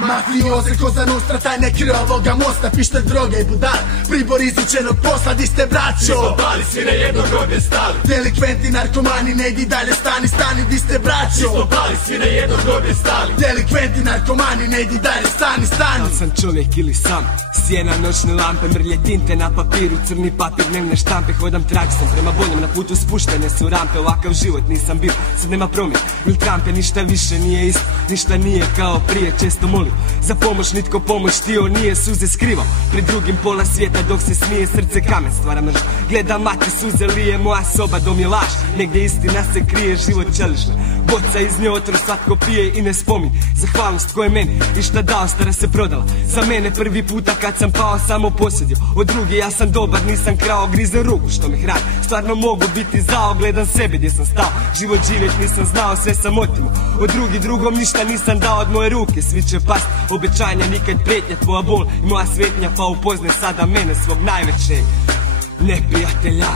Mafioze, Cosa Nostra, tajne krv ovoga mosta, pištolj, droge i budal, pribor izučenog posla, di ste braćo? Mi smo pali, svi na jedno groblje stali. Delikventi, narkomani, ne idi dalje, stani, stani, di ste braćo? Mi smo pali, svi na jedno groblje stali. Delikventi, narkomani, ne idi dalje, stani, stani. Da li sam čovjek ili sam? Sjena, noćne lampe, mrlje tinte na papiru, crni papir, dnevne štampe, hodam tračicom prema boljem, na putu spuštene su rampe, ovakav život nisam bio, sad nema promjena, ili trampe, ništa više nije isto, ništa nije kao prije, često molim za pomoć, nitko pomoć htio nije, suze skrivao, pri drugim pola svijeta dok se smije, srce kamen stvara mržnju, gledam mati, suze lije, moja soba, dom je laž, negdje istina se krije, život čelišna, boca iz nje otrov, svatko pije i ne spominj, zahvalnost koje meni, i šta dao, stara se prodala, za mene prvi puta kad sam pao samo posjedio, od druge ja sam dobar, nisam krao, grize ruku što me hrani, stvarno mogu biti zao, gledam sebe gdje sam stao, život živjet nisam znao, sve sam otimao, od drugi drugom ništa nisam dao, od moje ruke svi će past, obećanja nikad prijetnja, tvoja bol i moja svetnja, pa upoznaj sada mene, svog najvećeg neprijatelja.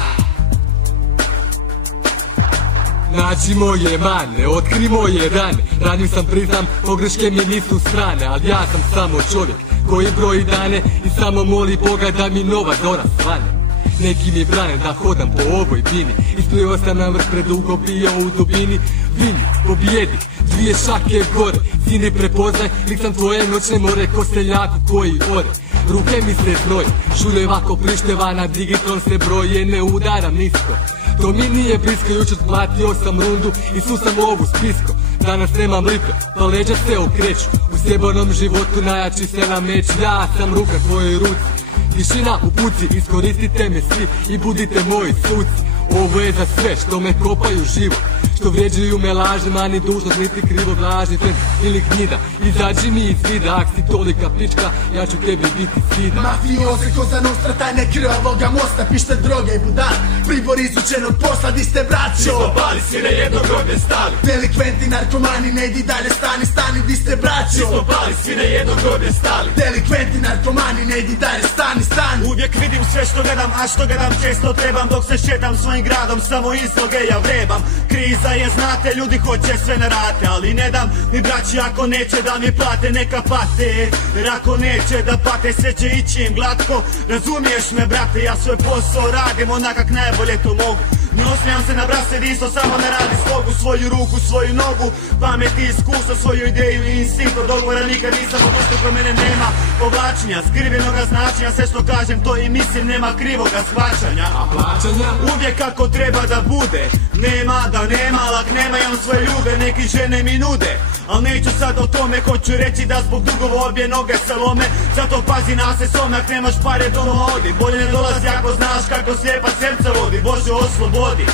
Nađi moje mane, otkri moje rane, ranim sam, priznam, pogreške mi nisu strane, ali ja sam samo čovjek koji broji dane i samo moli Boga da mi nova zora svane. Neki mi brane da hodam po ovoj bini, isplio sam na vrh, predugo bio u dubini, vini, pobjedi, dvije šake gore, sine prepoznaj, lik sam tvoje noćne more, ko seljaku koji ore. Ruke mi se znoje, šuljevako prišteva, na digital se broje, ne udaram nisko. To mi nije blisko, jučer platio sam rundu i susam ovu spisko. Danas nemam lika, pa leđa se okreću, u sjebanom životu najjači se na meč, ja sam ruka tvojoj ruci. Tišina u puci, iskoristite me svi i budite moji suci. Ovo je za sve što me kopaju život, što vrijeđuju me lažima, ni dužnost, niti krivo lažni trend ili gnjida. Izađi mi iz vida, ak si tolika pička, ja ću tebi biti svida. Mafioze, Cosa Nostra, tajne krv ovoga mosta, pištolj, droge i budal, pribor izučenog posla, di ste braćo? Mi smo pali, svi na jedno groblje stali. Delikventi, narkomani, ne idi dalje, stani, stani, di ste braćo? Mi smo pali, svi na jedno groblje stali. Delikventi, narkomani, ne idi dalje, stani, stani. Uvijek vidim sve što gledam, a što gledam često trebam, dok se šetam svojim gradom, samo izloge ja vrebam. Kriza je, znate, ljudi hoće sve na rate, ali ne dam ni braći ako neće da mi plate, neka pate. Jer ako neće da pate, sve će ići im glatko. Razumiješ me, brate, ja svoj posao radim onakak najbolje to mogu. Ne osmijam se na brase disto, samo ne radi slogu, svoju ruku, svoju nogu, pamet i iskustvo, svoju ideju i instinkt. Od dogovora nikad nisam odustao, kod mene nema povlačenja, skrivenoga značenja, sve što kažem to i mislim, nema krivoga shvaćanja. A plaćanja? Uvijek kako treba da bude, nema da nema, lak nema, imam svoje ljude, neki žene mi nude. Al neću sad o tome, hoću reći da zbog dugova obje noge se lome. Zato pazi na se some, ak nemaš pare doma odi, bolje ne dolazi ako znaš kako slijepa srce vodi, Bože oslobodi.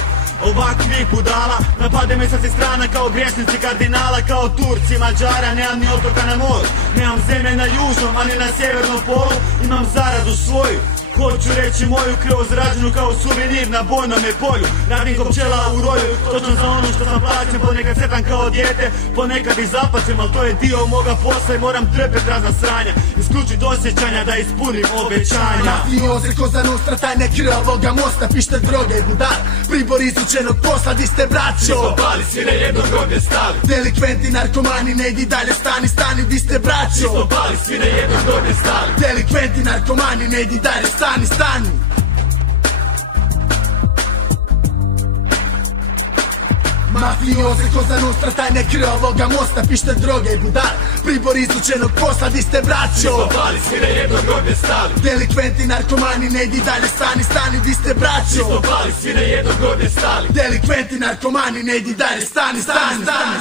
Ovakvi budala, napade me sa svih strana kao griješnici kardinala, kao Turci, Mađara, nemam ni otoka na moru, nemam zemlje na južnom, a ni na sjevernom polu, imam zaradu svoju. Hoću reći moju krv zrađenu kao suvenir na bojnome polju. Radim ko pčela u roju, točno za ono što sam plaćen. Ponekad setam kao dijete, ponekad i zapačem, al to je dio moga posla i moram trpet razna sranja, isključit osjećanja da ispunim obećanja. Mafioze, Cosa Nostra, tajne krv ovoga mosta, pištolj, droge i budal, pribor izučenog posla, di ste braćo? Mi smo pali, svi na jedno groblje stali. Delikventi, narkomani, ne idi dalje, stani, stani, di ste braćo? Mi smo pali, svi na jedno groblje stali. Delikventi, narkomani, ne idi dalje, stani, stani. Mafioze, Cosa Nostra, tajne krv ovoga mosta, pištolj, droge i budal, pribor izučenog posla, di ste braćo? Mi smo pali, svi na jedno groblje stali. Delikventi, narkomani, ne idi dalje, stani, stani, di ste braćo? Mi smo pali, svi na jedno groblje stali. Delikventi, narkomani, ne idi dalje, stani, stani, stani.